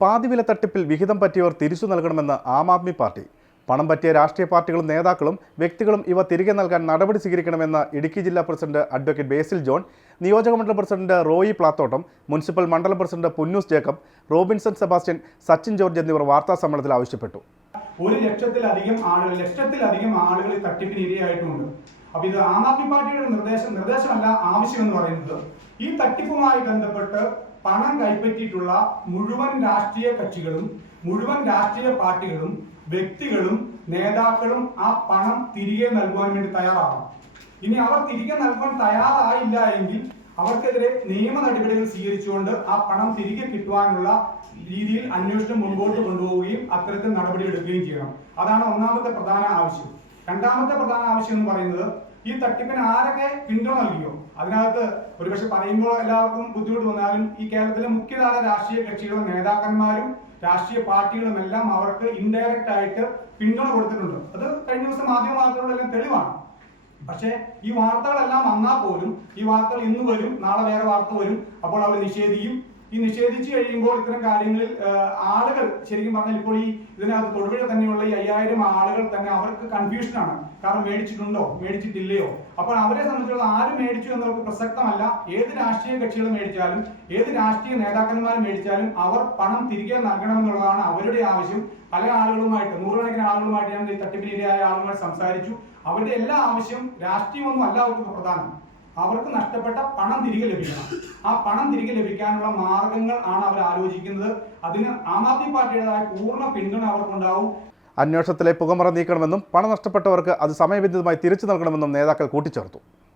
പാതിവില തട്ടിപ്പിൽ വിഹിതം പറ്റിയവർ തിരിച്ചു നൽകണമെന്ന് ആം ആദ്മി പാർട്ടി. പണം പറ്റിയ രാഷ്ട്രീയ പാർട്ടികളും നേതാക്കളും വ്യക്തികളും ഇവ തിരികെ നൽകാൻ നടപടി സ്വീകരിക്കണമെന്ന് ഇടുക്കി ജില്ലാ പ്രസിഡന്റ് അഡ്വക്കേറ്റ് ബേസിൽ ജോൺ നിയോജകമണ്ഡലം പ്രസിഡന്റ് റോയി പ്ലാത്തോട്ടം മുനിസിപ്പൽ മണ്ഡലം president Punnoose Jacob Robinson Sebastian Sachin George എന്നിവർ വാർത്താ സമ്മേളനത്തിൽ ആവശ്യപ്പെട്ടു. ഒരു ലക്ഷത്തിലധികം ആളുകൾ ലക്ഷത്തിലധികം ആളുകൾ തട്ടിപ്പിന് ഇരയായിട്ടുണ്ട്. അപ്പൊ ഇത് ആം ആദ്മി പാർട്ടിയുടെ നിർദ്ദേശം നിർദ്ദേശമല്ല ആവശ്യം എന്ന് പറയുന്നത്. ഈ തട്ടിപ്പുമായി ബന്ധപ്പെട്ട് പണം കൈപ്പറ്റിയിട്ടുള്ള മുഴുവൻ രാഷ്ട്രീയ കക്ഷികളും മുഴുവൻ രാഷ്ട്രീയ പാർട്ടികളും വ്യക്തികളും നേതാക്കളും ആ പണം തിരികെ നൽകുവാൻ വേണ്ടി തയ്യാറാകണം ഇനി അവർ തിരികെ നൽകാൻ തയ്യാറായില്ല എങ്കിൽ അവർക്കെതിരെ നിയമ നടപടികൾ സ്വീകരിച്ചുകൊണ്ട് ആ പണം തിരികെ കിട്ടുവാനുള്ള രീതിയിൽ അന്വേഷണം മുൻപോട്ട് കൊണ്ടുപോവുകയും അത്തരത്തിൽ നടപടി എടുക്കുകയും ചെയ്യണം. അതാണ് ഒന്നാമത്തെ പ്രധാന ആവശ്യം. രണ്ടാമത്തെ പ്രധാന ആവശ്യം എന്ന് പറയുന്നത് ഈ തട്ടിപ്പിന് ആരൊക്കെ പിന്തുണ നൽകിയോ? അതിനകത്ത് ഒരുപക്ഷെ പറയുമ്പോൾ എല്ലാവർക്കും ബുദ്ധിമുട്ട് വന്നാലും ഈ കേരളത്തിലെ മുഖ്യധാര രാഷ്ട്രീയ കക്ഷികളും നേതാക്കന്മാരും രാഷ്ട്രീയ പാർട്ടികളും എല്ലാം അവർക്ക് ഇൻഡയറക്റ്റ് ആയിട്ട് പിന്തുണ കൊടുത്തിട്ടുണ്ട്. അത് കഴിഞ്ഞ ദിവസം മാധ്യമ വാർത്തകളെല്ലാം തെളിവാണ്. പക്ഷേ ഈ വാർത്തകളെല്ലാം വന്നാൽ പോലും ഈ വാർത്തകൾ ഇന്ന് വരും നാളെ വേറെ വാർത്ത വരും അപ്പോൾ അവർ നിഷേധിക്കും. ഈ നിഷേധിച്ചു കഴിയുമ്പോൾ ഇത്തരം കാര്യങ്ങളിൽ ആളുകൾ ശരിക്കും പറഞ്ഞാൽ ഇപ്പോൾ ഈ ഇതിനകത്ത് തൊടുപുഴ തന്നെയുള്ള ഈ അയ്യായിരം ആളുകൾ തന്നെ അവർക്ക് കൺഫ്യൂഷനാണ് കാരണം മേടിച്ചിട്ടുണ്ടോ? മേടിച്ചിട്ടില്ലയോ? അപ്പോൾ അവരെ സംബന്ധിച്ചുള്ള ആര് മേടിച്ചു എന്നവർക്ക് പ്രസക്തമല്ല. ഏത് രാഷ്ട്രീയ കക്ഷികൾ മേടിച്ചാലും ഏത് രാഷ്ട്രീയ നേതാക്കന്മാർ മേടിച്ചാലും അവർ പണം തിരികെ നൽകണമെന്നുള്ളതാണ് അവരുടെ ആവശ്യം. പല ആളുകളുമായിട്ട് നൂറുകണക്കിന് ആളുകളുമായിട്ട് ഞാൻ തട്ടിപ്പിനിരയായ ആളുകളുമായിട്ട് സംസാരിച്ചു. അവരുടെ എല്ലാ ആവശ്യം രാഷ്ട്രീയമൊന്നും അല്ല അവർക്ക് പ്രധാനം. അവർക്ക് നഷ്ടപ്പെട്ട പണം തിരികെ ലഭിക്കണം. ആ പണം തിരികെ ലഭിക്കാനുള്ള മാർഗങ്ങൾ ആണ് അവർ ആലോചിക്കുന്നത്. അതിന് ആം ആദ്മി പാർട്ടിയുടേതായ പൂർണ പിന്തുണ അവർക്കുണ്ടാവും. അന്വേഷണത്തിലെ പുകമറ നീക്കണമെന്നും പണം നഷ്ടപ്പെട്ടവർക്ക് അത് സമയബന്ധിതമായി തിരിച്ചു നൽകണമെന്നും നേതാക്കൾ കൂട്ടിച്ചേർത്തു.